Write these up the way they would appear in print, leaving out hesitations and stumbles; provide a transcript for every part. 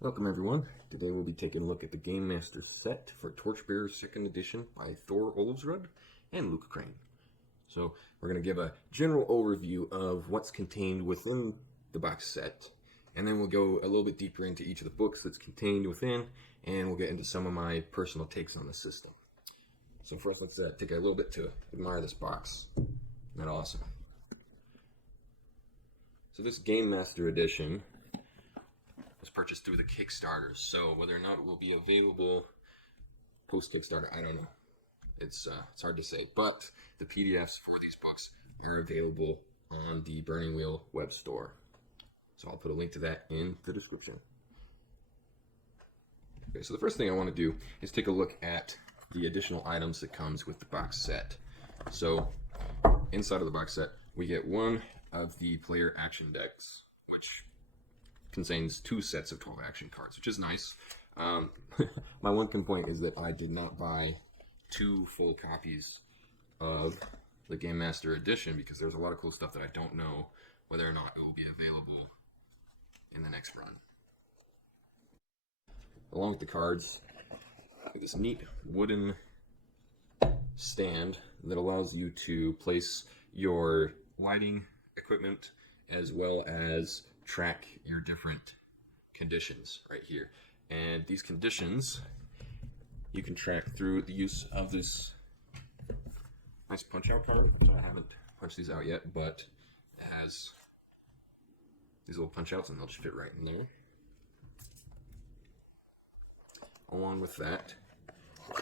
Welcome everyone. Today we'll be taking a look at the Gamemaster set for Torchbearer 2nd Edition by Thor Olvsrud and Luke Crane. So we're going to give a general overview of what's contained within the box set, and then we'll go a little bit deeper into each of the books that's contained within, and we'll get into some of my personal takes on the system. So first, let's take a little bit to admire this box. Isn't that awesome? So this Gamemaster edition was purchased through the Kickstarter, so whether or not it will be available post Kickstarter, I don't know. It's hard to say, but the PDFs for these books are available on the Burning Wheel web store. So I'll put a link to that in the description. Okay, so the first thing I want to do is take a look at the additional items that comes with the box set. So inside of the box set, we get one of the player action decks, which contains 2 sets of 12 action cards, which is nice. My one complaint is that I did not buy 2 full copies of the Gamemaster edition because there's a lot of cool stuff that I don't know whether or not it will be available in the next run. Along with the cards, this neat wooden stand that allows you to place your lighting equipment as well as track your different conditions right here. And these conditions you can track through the use of this nice punch out card. So I haven't punched these out yet, but it has these little punch outs and they'll just fit right in there. Along with that,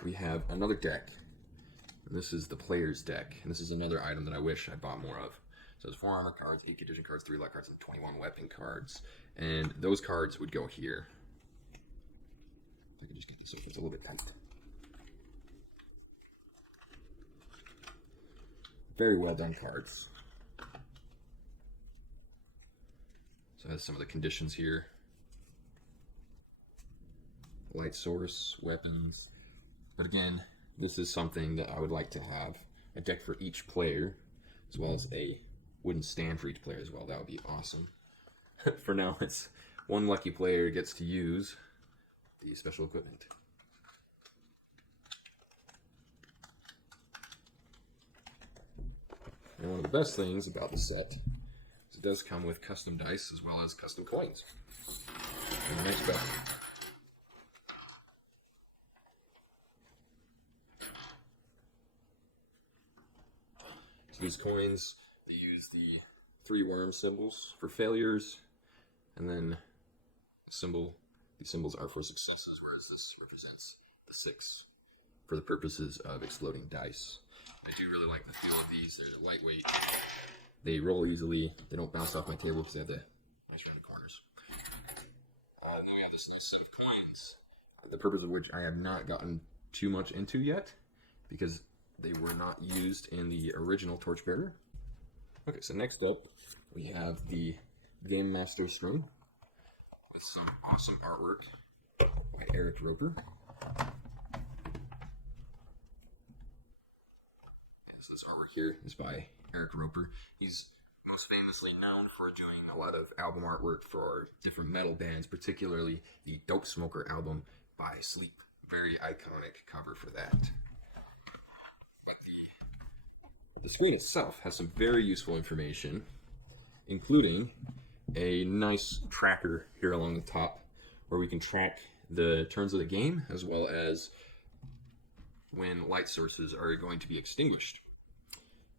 we have another deck. This is the player's deck, and this is another item that I wish I bought more of. So there's 4 armor cards, 8 condition cards, 3 luck cards, and 21 weapon cards. And those cards would go here. If I could just get this open, it's a little bit tight. Very well done cards. So that's some of the conditions here. Light source, weapons. But again, this is something that I would like to have. A deck for each player, as well as a wooden stand for each player as well. That would be awesome. For now, it's one lucky player gets to use the special equipment. And one of the best things about the set is it does come with custom dice as well as custom coins. And the next belt. So these coins, they use the 3 worm symbols for failures, and then these symbols are for successes, whereas this represents the 6 for the purposes of exploding dice. I do really like the feel of these. They're lightweight, they roll easily, they don't bounce off my table because they have the nice rounded corners. And then we have this nice set of coins, the purpose of which I have not gotten too much into yet, because they were not used in the original Torchbearer. Okay, so next up, we have the Gamemaster string with some awesome artwork by Eric Roper. So this artwork here is by Eric Roper. He's most famously known for doing a lot of album artwork for different metal bands, particularly the Dope Smoker album by Sleep. Very iconic cover for that. The screen itself has some very useful information, including a nice tracker here along the top where we can track the turns of the game as well as when light sources are going to be extinguished.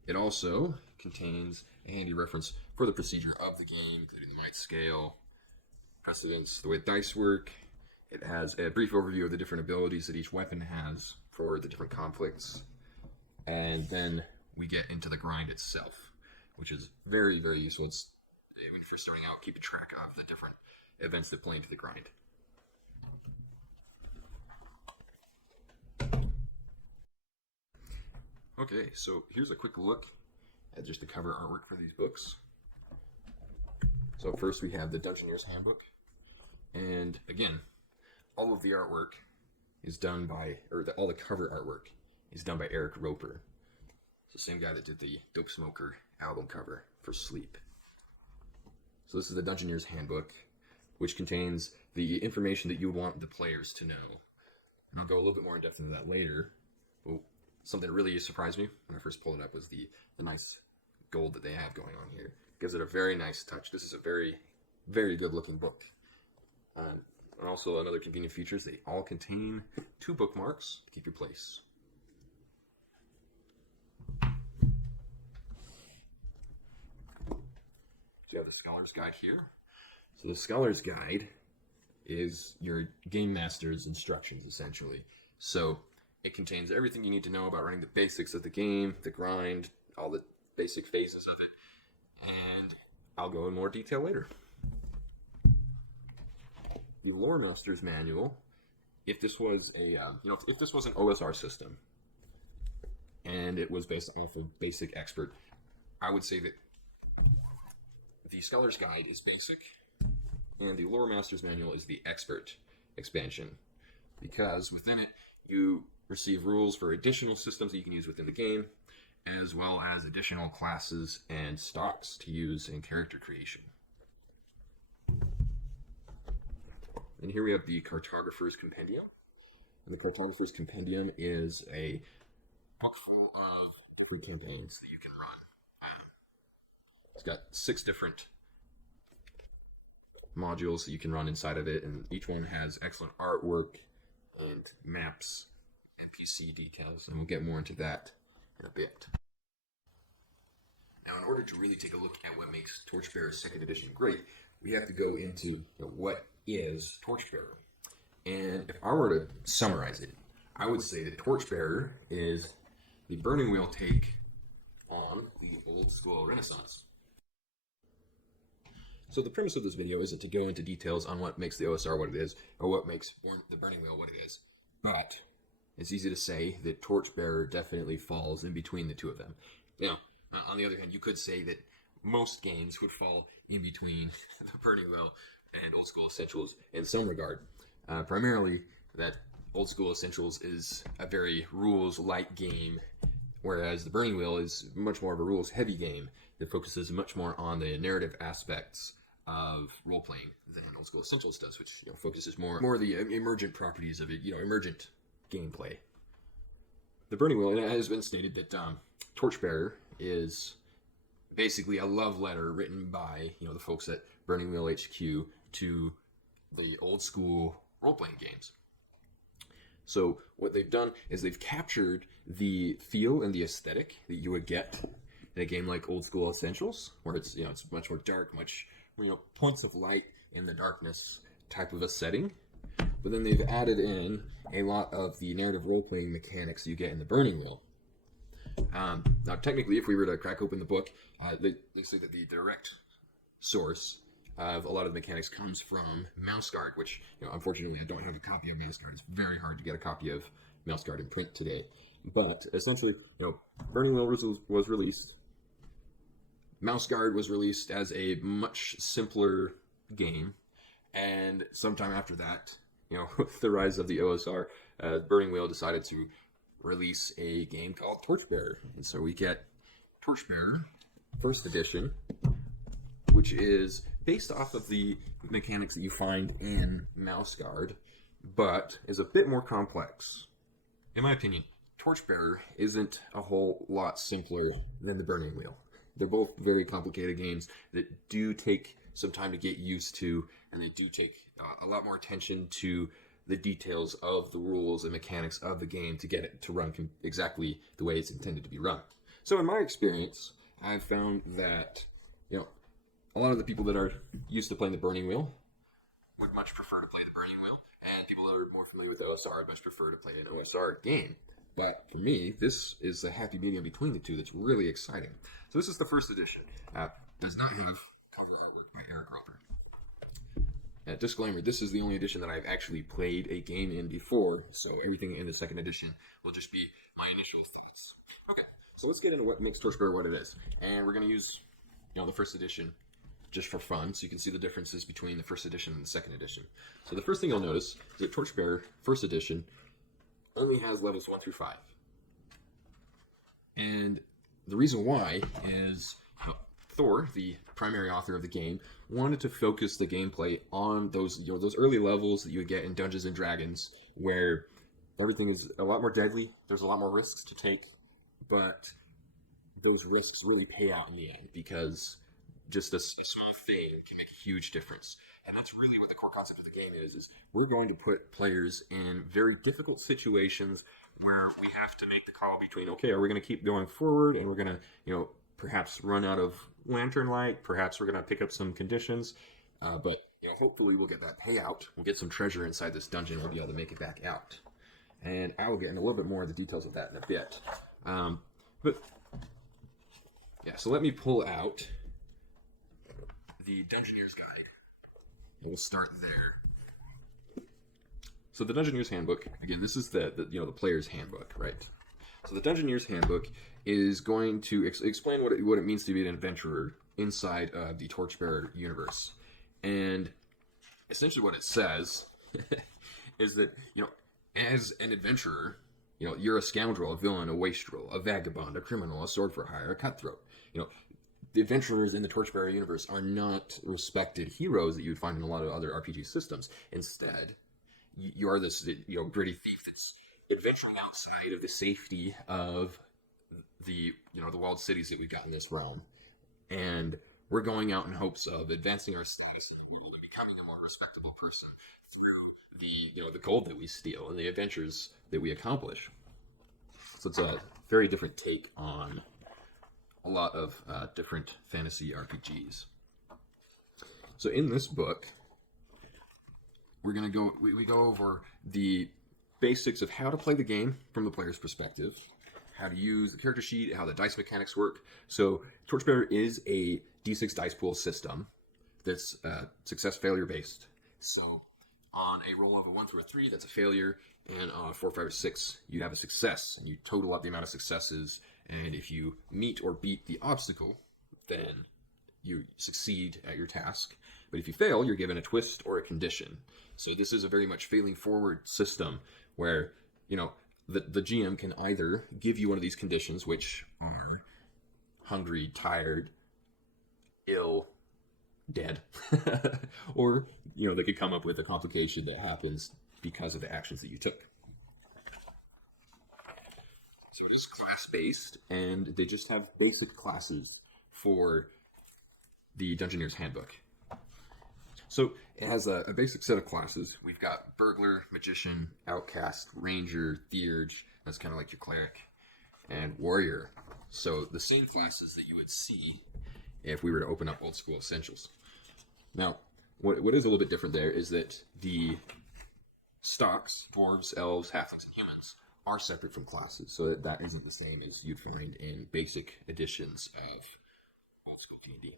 It also contains a handy reference for the procedure of the game, including the might scale, precedence, the way dice work. It has a brief overview of the different abilities that each weapon has for the different conflicts, and then we get into the grind itself, which is very, very useful. It's, when you're starting out, keeping track of the different events that play into the grind. Okay, so here's a quick look at just the cover artwork for these books. So first we have the Dungeoneer's Handbook, and again, all of the artwork is done by, all the cover artwork is done by Eric Roper. It's the same guy that did the Dope Smoker album cover for Sleep. So this is the Dungeoneer's Handbook which contains the information that you want the players to know. And I'll go a little bit more in depth into that later. But something that really surprised me when I first pulled it up was the nice gold that they have going on here. It gives it a very nice touch. This is a very, very good looking book. And also another convenient feature is they all contain 2 bookmarks to keep your place. So you have the Scholar's Guide here. So the Scholar's Guide is your Game Master's instructions, essentially. So it contains everything you need to know about running the basics of the game, the grind, all the basic phases of it, and I'll go in more detail later. The Loremasters Manual, if this was a, if this was an OSR system, and it was based off of Basic Expert, I would say that the Scholar's Guide is basic, and the Loremasters Manual is the Expert expansion, because within it you receive rules for additional systems that you can use within the game, as well as additional classes and stocks to use in character creation. And here we have the Cartographer's Compendium. And the Cartographer's Compendium is a book full of different campaigns that you can run. It's got 6 different modules that you can run inside of it, and each one has excellent artwork and maps and NPC details, and we'll get more into that in a bit. Now, in order to really take a look at what makes Torchbearer 2nd Edition great, we have to go into what is Torchbearer. And if I were to summarize it, I would say that Torchbearer is the Burning Wheel take on the old school Renaissance. So the premise of this video isn't to go into details on what makes the OSR what it is, or what makes the Burning Wheel what it is, but it's easy to say that Torchbearer definitely falls in between the two of them. On the other hand, you could say that most games would fall in between the Burning Wheel and Old School Essentials in some regard. Primarily, that Old School Essentials is a very rules-light game, whereas the Burning Wheel is much more of a rules-heavy game that focuses much more on the narrative aspects of role-playing than Old School Essentials does, which focuses more the emergent properties of it, emergent gameplay. The Burning Wheel, it has been stated that Torchbearer is basically a love letter written by the folks at Burning Wheel HQ to the old school role-playing games. So what they've done is they've captured the feel and the aesthetic that you would get in a game like Old School Essentials, where it's it's much more dark, much points of light in the darkness type of a setting. But then they've added in a lot of the narrative role-playing mechanics you get in the Burning Wheel. Now, technically, if we were to crack open the book, they say that the direct source of a lot of the mechanics comes from Mouseguard, which, unfortunately, I don't have a copy of Mouseguard. It's very hard to get a copy of Mouseguard in print today. But essentially, Burning Wheel was released. Mouseguard was released as a much simpler game, and sometime after that, with the rise of the OSR, Burning Wheel decided to release a game called Torchbearer. And so we get Torchbearer 1st Edition, which is based off of the mechanics that you find in Mouseguard, but is a bit more complex. In my opinion, Torchbearer isn't a whole lot simpler than the Burning Wheel. They're both very complicated games that do take some time to get used to, and they do take a lot more attention to the details of the rules and mechanics of the game to get it to run exactly the way it's intended to be run. So in my experience, I've found that, a lot of the people that are used to playing the Burning Wheel would much prefer to play the Burning Wheel, and people that are more familiar with OSR would much prefer to play an OSR game. But for me, this is the happy medium between the two that's really exciting. So this is the 1st edition. Does not have cover artwork by Eric Roper. Disclaimer, this is the only edition that I've actually played a game in before, so everything in the 2nd edition will just be my initial thoughts. Okay, so let's get into what makes Torchbearer what it is. And we're going to use, the 1st edition just for fun, so you can see the differences between the 1st edition and the 2nd edition. So the first thing you'll notice is that Torchbearer 1st edition only has levels 1 through 5. And the reason why is Thor, the primary author of the game, wanted to focus the gameplay on those those early levels that you would get in Dungeons and Dragons, where everything is a lot more deadly. There's a lot more risks to take, but those risks really pay out in the end because just a small thing can make a huge difference. And that's really what the core concept of the game is we're going to put players in very difficult situations where we have to make the call between, okay, are we going to keep going forward and we're going to, perhaps run out of lantern light, perhaps we're going to pick up some conditions, but hopefully we'll get that payout, we'll get some treasure inside this dungeon, we'll be able to make it back out. And I will get into a little bit more of the details of that in a bit. But yeah, so let me pull out the Dungeoneer's Guide. And we'll start there. So the Dungeoneer's Handbook, again, this is the player's handbook, right? So the Dungeoneer's Handbook is going to explain what it means to be an adventurer inside of the Torchbearer universe. And essentially what it says is that, as an adventurer, you're a scoundrel, a villain, a wastrel, a vagabond, a criminal, a sword for hire, a cutthroat. The adventurers in the Torchbearer universe are not respected heroes that you would find in a lot of other RPG systems. Instead, you are this gritty thief that's adventuring outside of the safety of the walled cities that we've got in this realm, and we're going out in hopes of advancing our status and becoming a more respectable person through the gold that we steal and the adventures that we accomplish. So it's a very different take on a lot of different fantasy RPGs. So in this book, we go over the basics of how to play the game from the player's perspective, how to use the character sheet, how the dice mechanics work. So Torchbearer is a D6 dice pool system that's success-failure based. So on a roll of a 1 through a 3, that's a failure, and on a 4, 5, or 6, you have a success, and you total up the amount of successes, and if you meet or beat the obstacle, then you succeed at your task. But if you fail, you're given a twist or a condition. So this is a very much failing forward system where, the GM can either give you one of these conditions, which are hungry, tired, ill, dead, or they could come up with a complication that happens because of the actions that you took. So it is class-based, and they just have basic classes for the Dungeoneer's Handbook. So it has a basic set of classes. We've got Burglar, Magician, Outcast, Ranger, Theurge, that's kind of like your Cleric, and Warrior. So the same classes that you would see if we were to open up Old School Essentials. Now, what is a little bit different there is that the stocks, dwarves, elves, halflings, and humans are separate from classes, so that isn't the same as you'd find in basic editions of Old School D&D.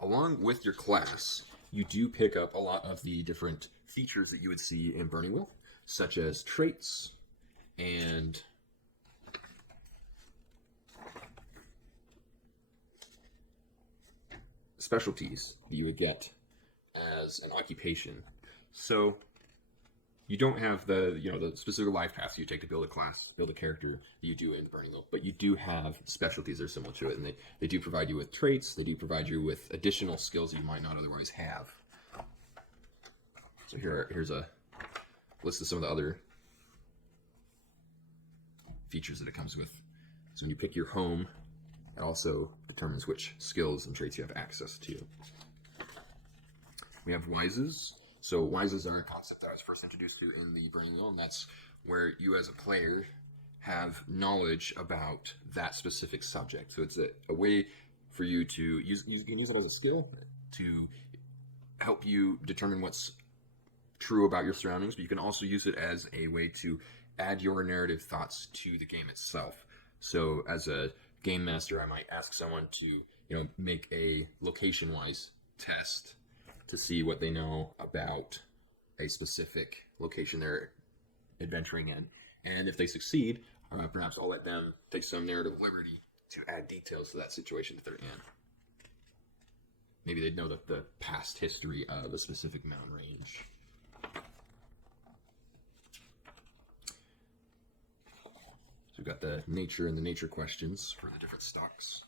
Along with your class, you do pick up a lot of the different features that you would see in Burning Wheel, such as traits and specialties that you would get as an occupation. So you don't have the specific life paths you take to build a class, build a character that you do in the Burning Wheel, but you do have specialties that are similar to it, and they do provide you with traits, they do provide you with additional skills you might not otherwise have. So here's a list of some of the other features that it comes with. So when you pick your home, it also determines which skills and traits you have access to. We have Wises. So Wises are a concept that I was first introduced to in the Burning Wheel, and that's where you as a player have knowledge about that specific subject. So it's a way for you to use, you can use it as a skill to help you determine what's true about your surroundings, but you can also use it as a way to add your narrative thoughts to the game itself. So as a game master, I might ask someone to, make a location-wise test to see what they know about a specific location they're adventuring in. And if they succeed, perhaps I'll let them take some narrative liberty to add details to that situation that they're in. Maybe they'd know the past history of a specific mountain range. So we've got the nature and the nature questions for the different stocks.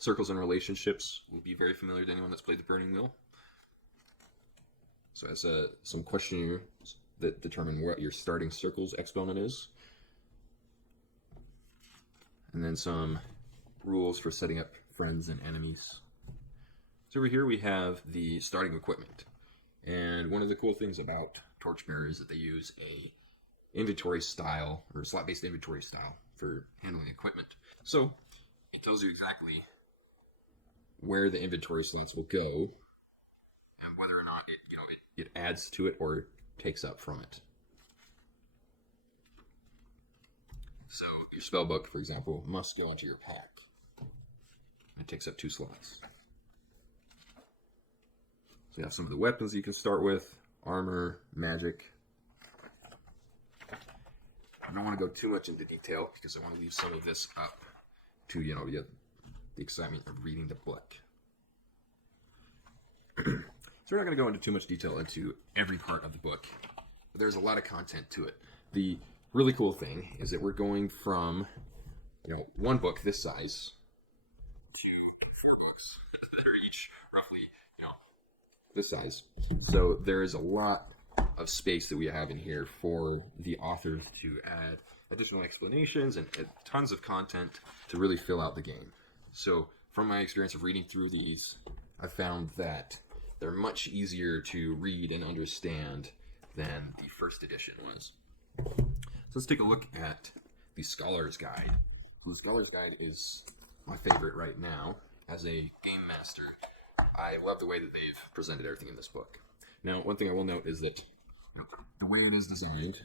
Circles and relationships will be very familiar to anyone that's played the Burning Wheel. So it has some questionnaires that determine what your starting circle's exponent is. And then some rules for setting up friends and enemies. So over here we have the starting equipment. And one of the cool things about Torchbearer is that they use a inventory style, or slot-based inventory style, for handling equipment. So it tells you exactly where the inventory slots will go, and whether or not it adds to it or takes up from it. So your spellbook, for example, must go into your pack. It takes up 2 slots. So you have some of the weapons you can start with, armor, magic. I don't want to go too much into detail because I want to leave some of this up to, the excitement of reading the book. So we're not going to go into too much detail into every part of the book, but there's a lot of content to it. The really cool thing is that we're going from, one book this size to 4 books that are each roughly, this size. So there is a lot of space that we have in here for the authors to add additional explanations and tons of content to really fill out the game. So from my experience of reading through these, I found that they're much easier to read and understand than the first edition was. So let's take a look at the Scholar's Guide. The Scholar's Guide is my favorite right now. As a game master, I love the way that they've presented everything in this book. Now, one thing I will note is that the way it is designed,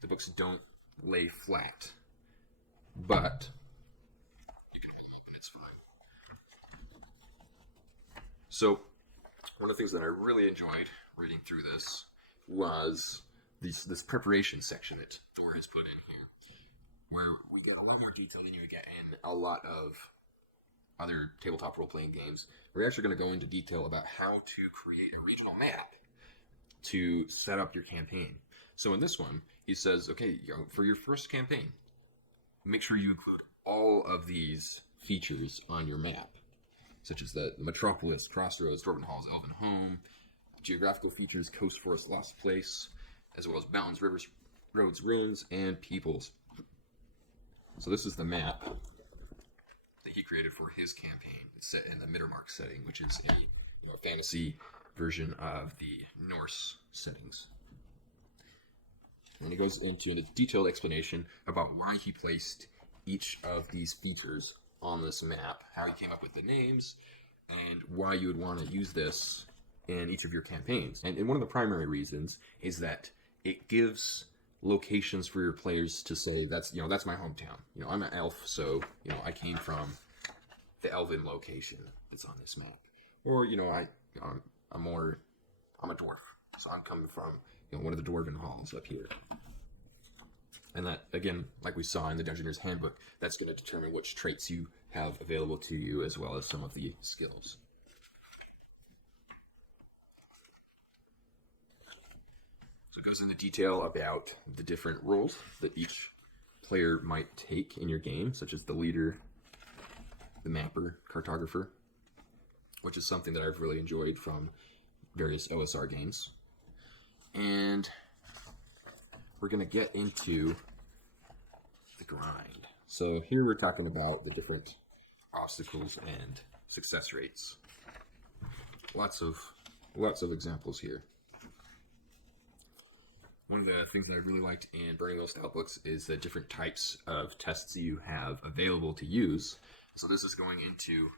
the books don't lay flat, but you can hold up and it's fine. So, one of the things that I really enjoyed reading through this was this preparation section that Thor has put in here, where we get a lot more detail than you get in a lot of other tabletop role-playing games. We're actually going to go into detail about how to create a regional map to set up your campaign. So in this one, he says, okay, for your first campaign, make sure you include all of these features on your map, such as the Metropolis, Crossroads, Dwarven Halls, Elven Home, geographical features, Coast, Forest, Lost Place, as well as mountains, rivers, roads, ruins, and peoples. So this is the map that he created for his campaign. It's set in the Mittermark setting, which is a fantasy version of the Norse settings. And he goes into a detailed explanation about why he placed each of these features on this map, how he came up with the names, and why you would want to use this in each of your campaigns. And one of the primary reasons is that it gives locations for your players to say, that's my hometown. I'm an elf, so I came from the elven location that's on this map. Or I'm a dwarf, so I'm coming from one of the Dwarven Halls up here. And that, again, like we saw in the Dungeoneer's Handbook, that's going to determine which traits you have available to you, as well as some of the skills. So it goes into detail about the different roles that each player might take in your game, such as the leader, the mapper, cartographer, which is something that I've really enjoyed from various OSR games. And we're going to get into the grind. So here we're talking about the different obstacles and success rates. Lots of examples here. One of the things that I really liked in Burning Wheel style books is the different types of tests you have available to use. So this is going into,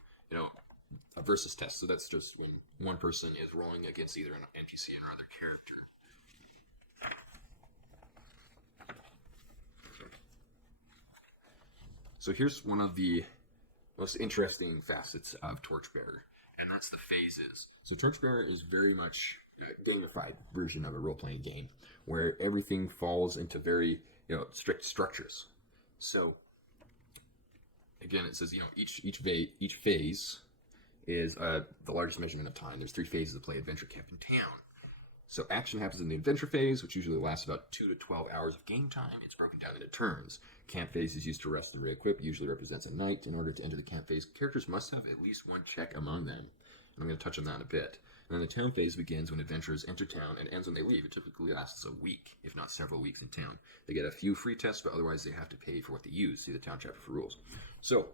a versus test. So that's just when one person is rolling against either an NPC or another character. So here's one of the most interesting facets of Torchbearer, and that's the phases. So Torchbearer is very much a gamified version of a role-playing game, where everything falls into very, strict structures. So again, it says, each phase is the largest measurement of time. There's 3 phases of play: adventure, camp, and town. So action happens in the adventure phase, which usually lasts about 2 to 12 hours of game time. It's broken down into turns. Camp phase is used to rest and re-equip, usually represents a night. In order to enter the camp phase, characters must have at least one check among them. And I'm going to touch on that in a bit. And then the town phase begins when adventurers enter town and ends when they leave. It typically lasts a week, if not several weeks in town. They get a few free tests, but otherwise they have to pay for what they use. See the town chapter for rules. So,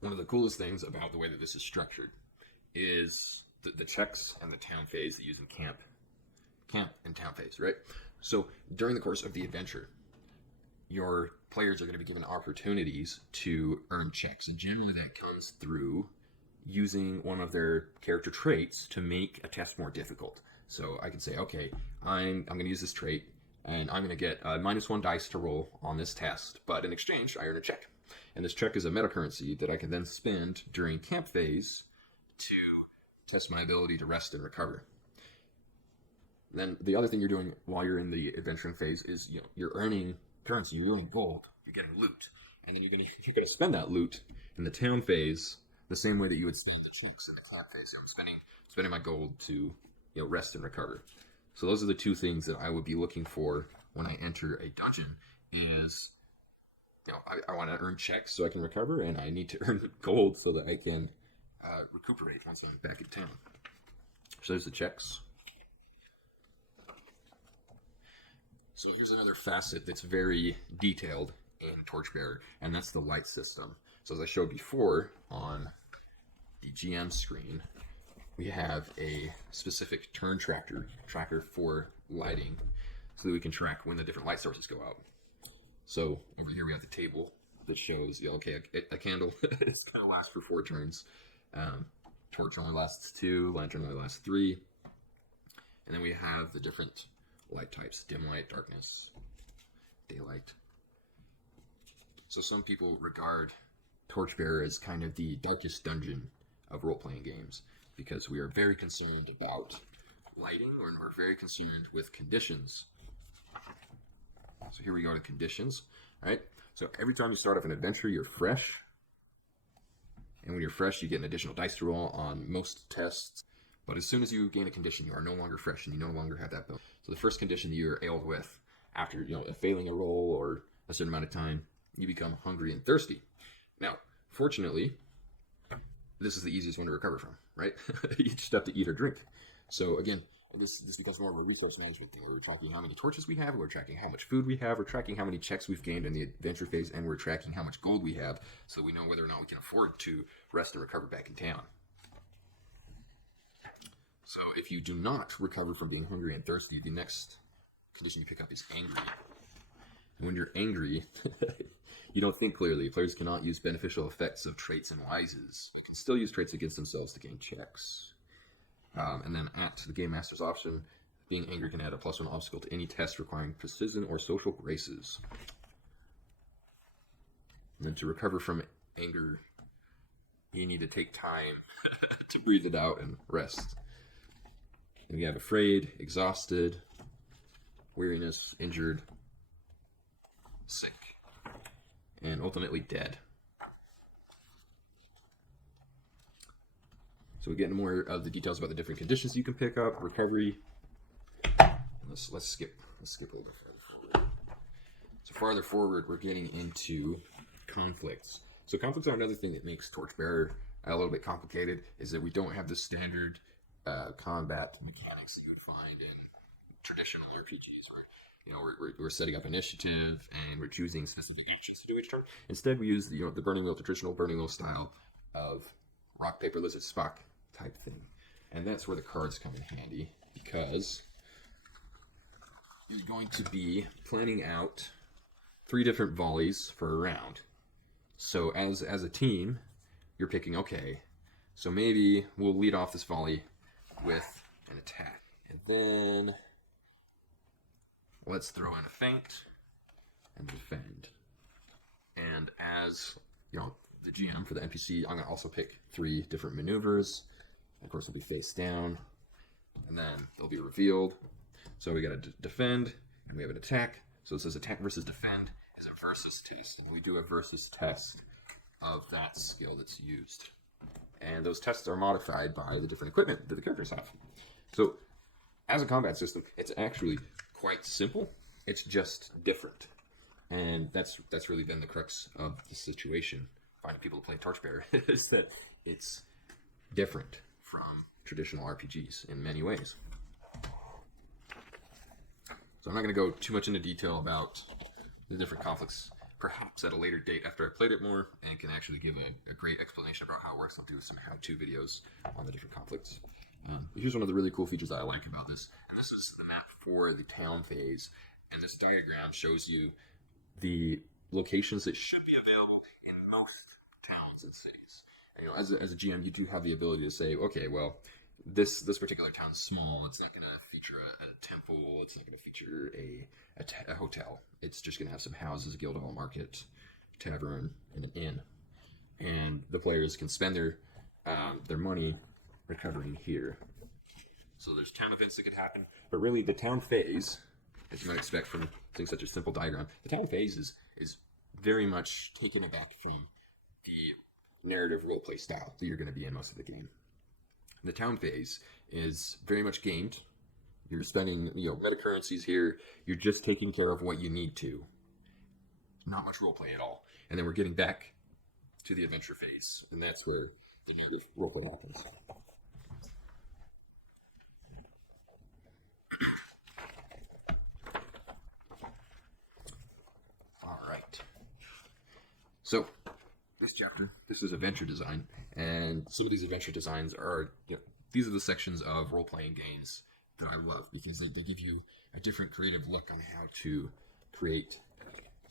one of the coolest things about the way that this is structured is the checks and the town phase that use in camp and town phase, right? So during the course of the adventure, your players are going to be given opportunities to earn checks, and generally that comes through using one of their character traits to make a test more difficult. So I can say, okay, I'm going to use this trait, and I'm going to get a -1 dice to roll on this test, but in exchange, I earn a check. And this check is a meta currency that I can then spend during camp phase to test my ability to rest and recover. Then the other thing you're doing while you're in the adventuring phase is you're earning currency, you're earning gold, you're getting loot, and then you're gonna spend that loot in the town phase the same way that you would spend the checks in the camp phase. So I'm spending my gold to rest and recover. So those are the two things that I would be looking for when I enter a dungeon. Is I want to earn checks so I can recover, and I need to earn gold so that I can recuperate once I'm back in town. So there's the checks. So here's another facet that's very detailed in Torchbearer, and that's the light system. So as I showed before on the GM screen, we have a specific turn tracker for lighting so that we can track when the different light sources go out. So over here we have the table that shows, okay, a candle is going to last for 4 turns. Torch only lasts 2, lantern only lasts 3. And then we have the different light types: dim light, darkness, daylight. So some people regard Torchbearer as kind of the darkest dungeon of role-playing games because we are very concerned about lighting, and we're very concerned with conditions. So here we go to conditions. All right. So every time you start off an adventure, you're fresh. And when you're fresh, you get an additional dice to roll on most tests. But as soon as you gain a condition, you are no longer fresh, and you no longer have that bonus. So the first condition that you're ailed with, after failing a roll or a certain amount of time, you become hungry and thirsty. Now, fortunately, this is the easiest one to recover from, right? You just have to eat or drink. So again, this becomes more of a resource management thing. We're tracking how many torches we have, we're tracking how much food we have, we're tracking how many checks we've gained in the adventure phase, and we're tracking how much gold we have, so we know whether or not we can afford to rest and recover back in town. So if you do not recover from being hungry and thirsty, the next condition you pick up is angry. And when you're angry, you don't think clearly. Players cannot use beneficial effects of traits and wises. They can still use traits against themselves to gain checks. And then at the Gamemaster's option, being angry can add a +1 obstacle to any test requiring precision or social graces. And then to recover from anger, you need to take time to breathe it out and rest. And we have afraid, exhausted, weariness, injured, sick, and ultimately dead. So we get into more of the details about the different conditions you can pick up, recovery. Let's skip a little bit further forward. So farther forward, we're getting into conflicts. So conflicts are another thing that makes Torchbearer a little bit complicated, is that we don't have the standard combat mechanics that you would find in traditional RPGs, where we're setting up initiative and we're choosing specific actions to do each turn. Instead, we use the Burning Wheel, traditional Burning Wheel style of rock, paper, lizard, Spock type thing. And that's where the cards come in handy, because you're going to be planning out 3 different volleys for a round. So as a team, you're picking, okay, so maybe we'll lead off this volley with an attack. And then let's throw in a feint and defend. And as the GM for the NPC, I'm going to also pick 3 different maneuvers. Of course, they'll be face down, and then they'll be revealed. So we got to defend, and we have an attack. So it says attack versus defend is a versus test, and we do a versus test of that skill that's used. And those tests are modified by the different equipment that the characters have. So as a combat system, it's actually quite simple. It's just different. And that's really been the crux of the situation, finding people to play Torchbearer, is that it's different from traditional RPGs in many ways. So I'm not going to go too much into detail about the different conflicts, perhaps at a later date after I played it more and can actually give a great explanation about how it works. I'll do some how-to videos on the different conflicts. Here's one of the really cool features that I like about this, and this is the map for the town phase, and this diagram shows you the locations that should be available in most towns and cities. And, as a GM, you do have the ability to say, okay, well, this particular town's small. It's not going to feature a temple. It's not going to feature a hotel. It's just going to have some houses, a guild hall, market, tavern, and an inn. And the players can spend their money recovering here. So there's town events that could happen, but really the town phase, as you might expect from things such as simple diagram, the town phase is very much taken aback from the narrative roleplay style that you're going to be in most of the game. The town phase is very much gamed. You're spending, meta currencies here. You're just taking care of what you need to. Not much roleplay at all. And then we're getting back to the adventure phase, and that's where the narrative roleplay happens. All right. So, this chapter, this is adventure design, and some of these adventure designs are, these are the sections of role-playing games that I love, because they give you a different creative look on how to create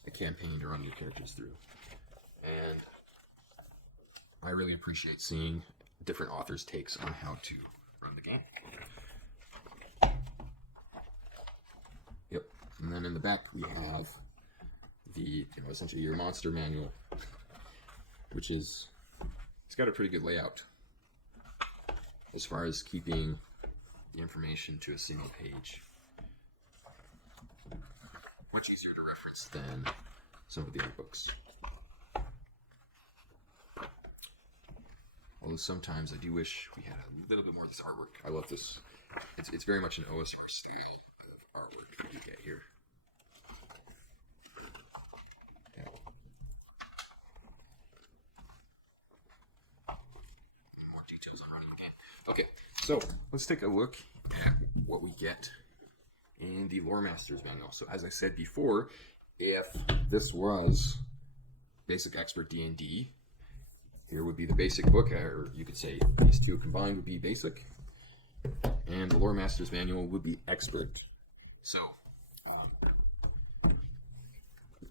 a campaign to run your characters through. And I really appreciate seeing different authors' takes on how to run the game. Yep. And then in the back we have the, essentially your monster manual, which is, it's got a pretty good layout as far as keeping the information to a single page. Much easier to reference than some of the other books. Although sometimes I do wish we had a little bit more of this artwork. I love this. It's very much an OSR style of artwork that you get here. Yeah. More details on running the game. Okay, so let's take a look at what we get in the Loremasters Manual. So as I said before, if this was Basic Expert D&D, here would be the basic book, or you could say these two combined would be basic, and the Loremasters Manual would be expert. So,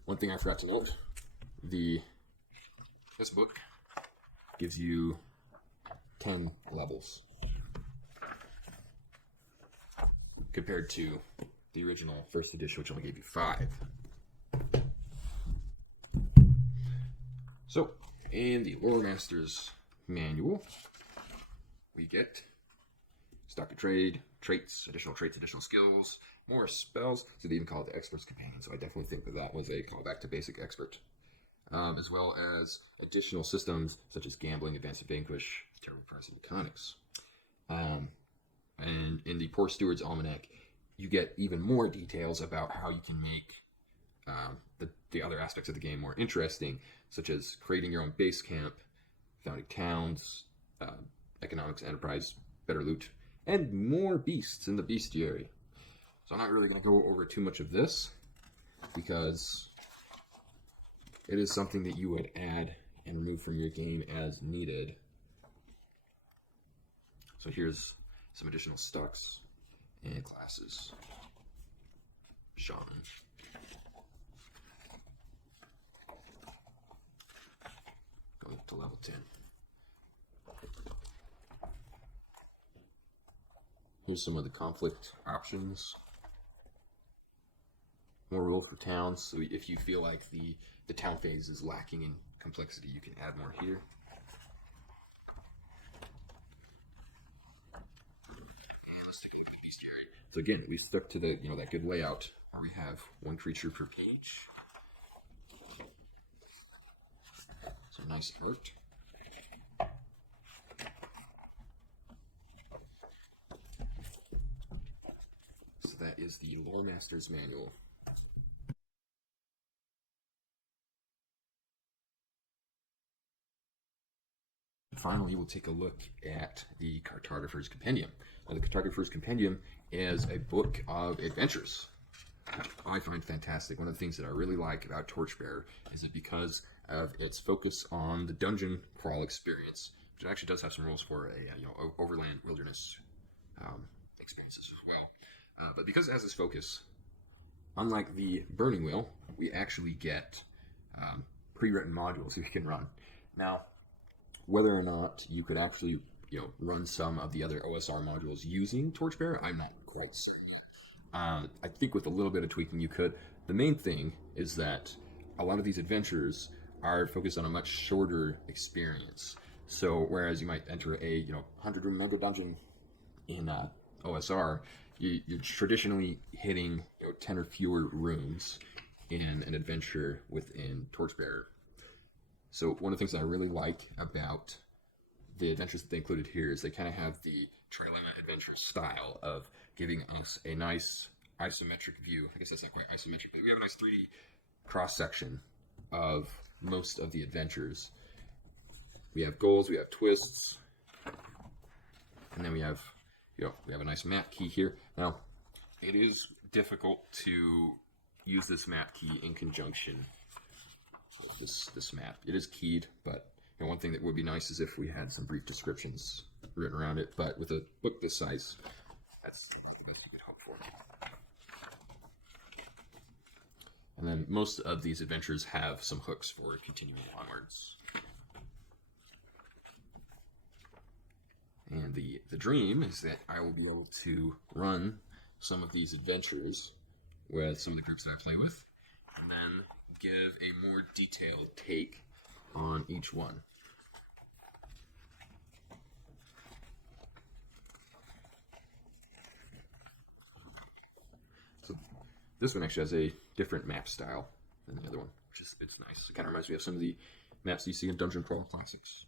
one thing I forgot to note, this book gives you 10 levels, compared to the original first edition, which only gave you 5. So, in the Loremasters Manual, we get stock of trade, traits, additional skills, more spells. So they even call it the Expert's Companion. So I definitely think that was a callback to Basic Expert. As well as additional systems such as gambling, advanced vanquish, terrible price, and mechanics. And in the Poor Steward's Almanac, you get even more details about how you can make the other aspects of the game more interesting, such as creating your own base camp, founding towns, economics, enterprise, better loot, and more beasts in the bestiary. So I'm not really going to go over too much of this, because it is something that you would add and remove from your game as needed. So here's some additional stocks and classes. Shaman. Going up to level 10. Here's some of the conflict options. More rules for towns, so if you feel like the town phase is lacking in complexity, you can add more here. And let's take a look at the bestiary. So again, we stuck to the that good layout where we have one creature per page. So nice art. so that is the Loremasters Manual. Finally, we'll take a look at the Cartographer's Compendium. Now, the Cartographer's Compendium is a book of adventures, which I find fantastic. One of the things that I really like about Torchbearer is that because of its focus on the dungeon crawl experience, which actually does have some rules for a overland wilderness experiences as well. But because it has this focus, unlike the Burning Wheel, we actually get pre-written modules we can run. Now, whether or not you could actually run some of the other OSR modules using Torchbearer, I'm not quite certain. I think with a little bit of tweaking you could. The main thing is that a lot of these adventures are focused on a much shorter experience. So whereas you might enter a 100-room mega dungeon in OSR, you're traditionally hitting 10 or fewer rooms in an adventure within Torchbearer. So one of the things that I really like about the adventures that they included here is they kind of have the Trilemma adventure style of giving us a nice isometric view. I guess that's not quite isometric, but we have a nice 3D cross-section of most of the adventures. We have goals, we have twists, and then we have a nice map key here. Now, it is difficult to use this map key in conjunction with this map. It is keyed, but one thing that would be nice is if we had some brief descriptions written around it. But with a book this size, that's about the best you could hope for. And then most of these adventures have some hooks for continuing onwards. And the dream is that I will be able to run some of these adventures with some of the groups that I play with, and then give a more detailed take on each one. So this one actually has a different map style than the other one, which is it's nice. It kind of reminds me of some of the maps you see in Dungeon Crawl Classics.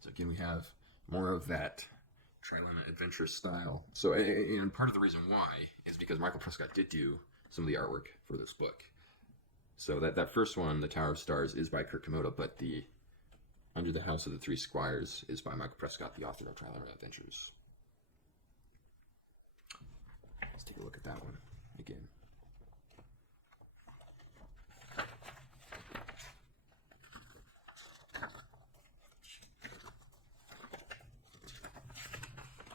So again, we have more of that Trilemma adventure style. So, and part of the reason why is because Michael Prescott did do some of the artwork for this book. So that first one, The Tower of Stars, is by Kurt Komodo, but the Under the House of the Three Squires is by Michael Prescott, the author of Trilemma Adventures. Let's take a look at that one again.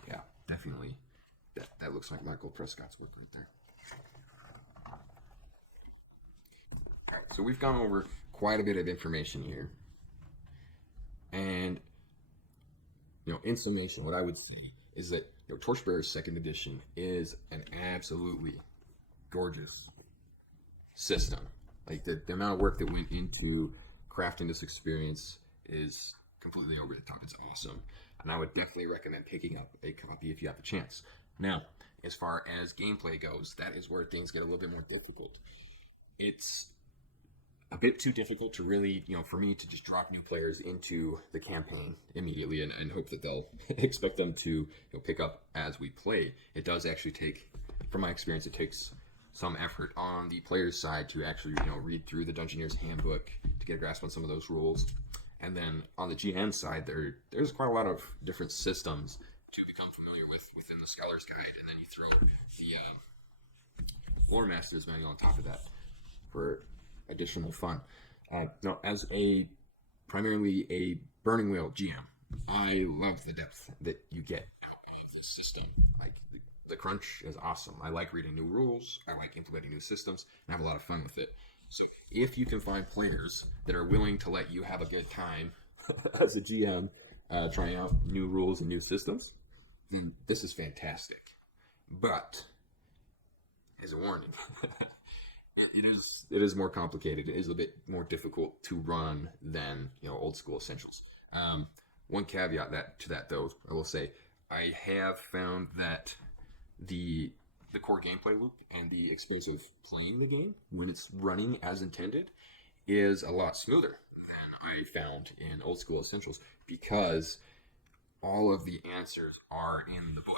Yeah, definitely. That looks like Michael Prescott's book right there. So we've gone over quite a bit of information here. And, in summation, what I would say is that Torchbearer's second edition is an absolutely gorgeous system. Like, the amount of work that went into crafting this experience is completely over the top. It's awesome. And I would definitely recommend picking up a copy if you have the chance. Now, as far as gameplay goes, that is where things get a little bit more difficult. It's a bit too difficult to really, for me to just drop new players into the campaign immediately and hope that they'll expect them to pick up as we play. It does actually take, from my experience, it takes some effort on the player's side to actually, read through the Dungeoneer's Handbook to get a grasp on some of those rules. And then on the GM side, there's quite a lot of different systems to become familiar with within the Scholar's Guide, and then you throw the Loremasters Manual on top of that for additional fun. Now, as primarily a Burning Wheel GM, I love the depth that you get out of this system. Like, the crunch is awesome. I like reading new rules, I like implementing new systems, and I have a lot of fun with it. So if you can find players that are willing to let you have a good time as a GM trying out new rules and new systems, then this is fantastic. But, as a warning, it is more complicated. It is a bit more difficult to run than old school Essentials. One caveat to that though, I will say, I have found that the the core gameplay loop and the experience of playing the game when it's running as intended is a lot smoother than I found in old school essentials, because all of the answers are in the book.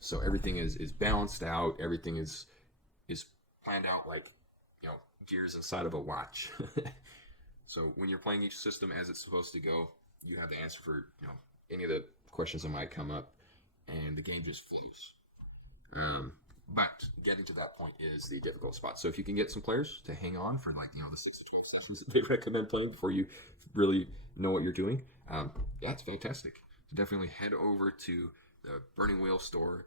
So everything is balanced out. Everything is planned out like, gears inside of a watch. So when you're playing each system as it's supposed to go, you have the answer for any of the questions that might come up, and the game just flows. But getting to that point is the difficult spot. So if you can get some players to hang on for the 6 to 12 sessions that they recommend playing before you really know what you're doing, that's fantastic. So definitely head over to the Burning Wheel store,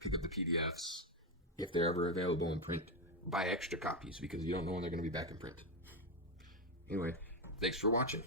pick up the PDFs if they're ever available in print. Buy extra copies because you don't know when they're going to be back in print. Anyway, thanks for watching.